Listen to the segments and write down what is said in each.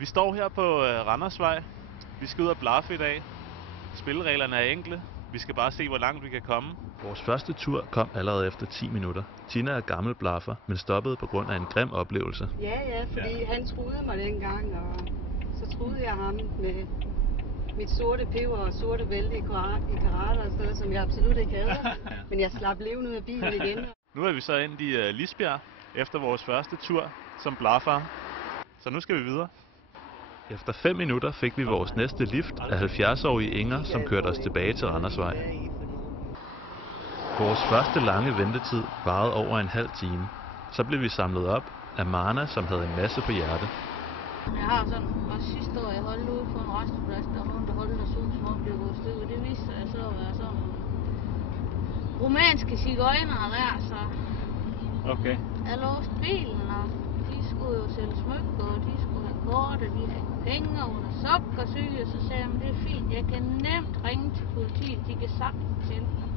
Vi står her på Randersvej. Vi skal ud og blaffe i dag. Spillereglerne er enkle. Vi skal bare se, hvor langt vi kan komme. Vores første tur kom allerede efter 10 minutter. Tina er gammel blaffer, men stoppede på grund af en grim oplevelse. Ja, fordi han truede mig dengang, og så truede jeg ham med mit sorte peber og sorte bælte i karate og sådan noget, som jeg absolut ikke havde. Men jeg slap levende ud af bilen igen. Nu er vi så endt i Lisbjerg efter vores første tur som blaffer. Så nu skal vi videre. Efter 5 minutter fik vi vores næste lift af 70-årige Inger, som kørte os tilbage til Randersvej. Vores første lange ventetid varede over en halv time. Så blev vi samlet op af Marna, som havde en masse på hjerte. Jeg har sådan, også sidste år, jeg holdt ude på en resteplads, der var nogen, der holdt os ud, som om det var gået stykker. Det viste sig så at være sådan romanske cigøjnere der, så Okay. jeg låste bilen, og de skulle jo sælge smykker, og de skulle have kort, og de havde penge, og hun er sukkersyg, og så sagde jeg, det er fint, jeg kan nemt ringe til politiet, de kan sagtens hjælpe mig.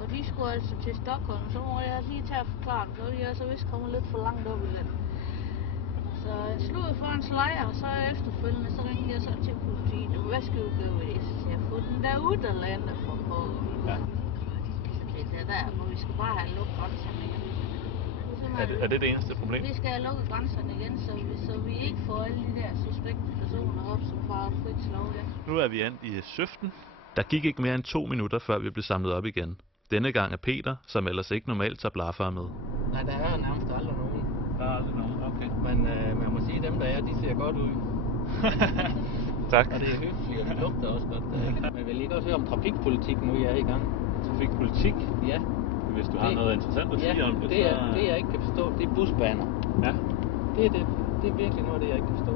Og de skulle altså til Stockholm, så må jeg lige tage og forklare dem, så ville jeg så vist komme lidt for langt op i den. Så jeg slog for en slejer, og så efterfølgende, så ringede jeg så til politiet, og hvad skal vi gøre ved det? Så siger jeg, få den der ud af landet for pokker. Ja. Det er der, hvor vi skal bare have lukket grænserne igen. Er det eneste problem? Vi skal have lukket grænserne igen, så vi ikke får alle de der suspekte personer op, som farer frit slag. Ja. Nu er vi endt i Søften. Der gik ikke mere end 2 minutter, før vi blev samlet op igen. Denne gang er Peter, som ellers ikke normalt tager blaffere med. Nej, der er nærmest aldrig nogen. Der er aldrig nogen, okay. Men man må sige, at dem der er, de ser godt ud. Tak. Og det er hyggeligt, og det lugter også godt. Men vil I ikke også høre om trafikpolitik nu, jeg er i gang? Trafikpolitik? Ja. Hvis du har noget interessant at sige om det, det er, så... det jeg ikke kan forstå, det er busbaner. Ja. Det er virkelig noget af det, jeg ikke kan forstå.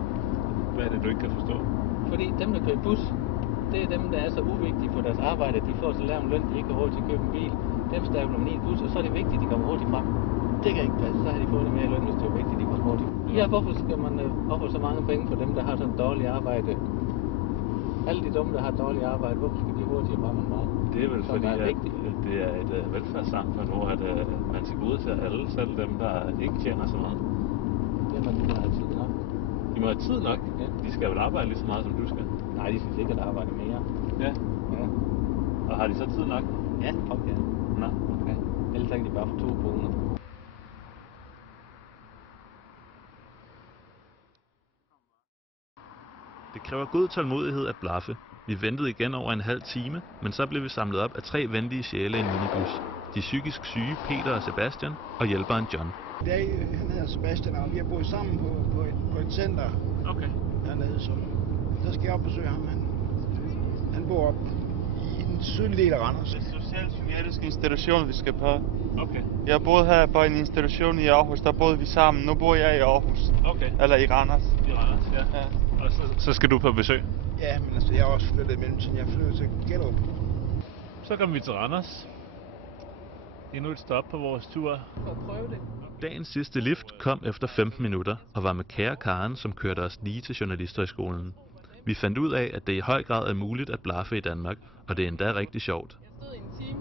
Hvad er det, du ikke kan forstå? Fordi dem, der kører bus, det er dem, der er så uvigtige for deres arbejde, at de får så lav en løn, de ikke har råd til at købe en bil. Dem stabler man i en bus, og så er det vigtigt, at de kommer hurtigt frem. Det kan ikke passe, så har de fået noget mere løn, hvis det er vigtigt, at de kommer hurtigt. Ja, hvorfor skal man ofre så mange penge for dem, der har sådan et dårligt arbejde? Alle de dumme, der har et dårligt arbejde, hvorfor skal de hurtigt frem og meget? Det er vel fordi, at det er et velfærdssamfund, hvor man skal gå ud til alle, selv dem, der ikke tjener så meget. Det er, de må have tid nok. De må have tid nok? Ja. De skal vel arbejde lige så meget, som du skal? Nej, de skal sikkert arbejde mere. Ja. Ja. Og har de så tid nok? Ja, okay. Nå, okay. Ellers kan de bare få 2 kroner. Det kræver god tålmodighed at blaffe. Vi ventede igen over en halv time, men så blev vi samlet op af 3 venlige sjæle i en minibus. De psykisk syge Peter og Sebastian og hjælperen John. I dag, han hedder Sebastian, og vi har boet sammen på et center hernede, så der skal jeg op og besøge ham. Han bor op i den sydlige del af Randers. Det er en social-psykiatrisk institution, vi skal på. Okay. Jeg boede her på en institution i Aarhus, der boede vi sammen. Nu bor jeg i Aarhus. Okay. Eller i Randers. I Randers, ja. Og så skal du på besøg? Ja, men altså, jeg har også flyttet i mellemtiden. Jeg flyttede til Gellerup. Så kom vi til Randers. Endnu et stop på vores tur. Dagens sidste lift kom efter 15 minutter og var med kære Karen, som kørte os lige til Journalisthøjskolen. Vi fandt ud af, at det i høj grad er muligt at blaffe i Danmark, og det er endda rigtig sjovt. Jeg stod i en time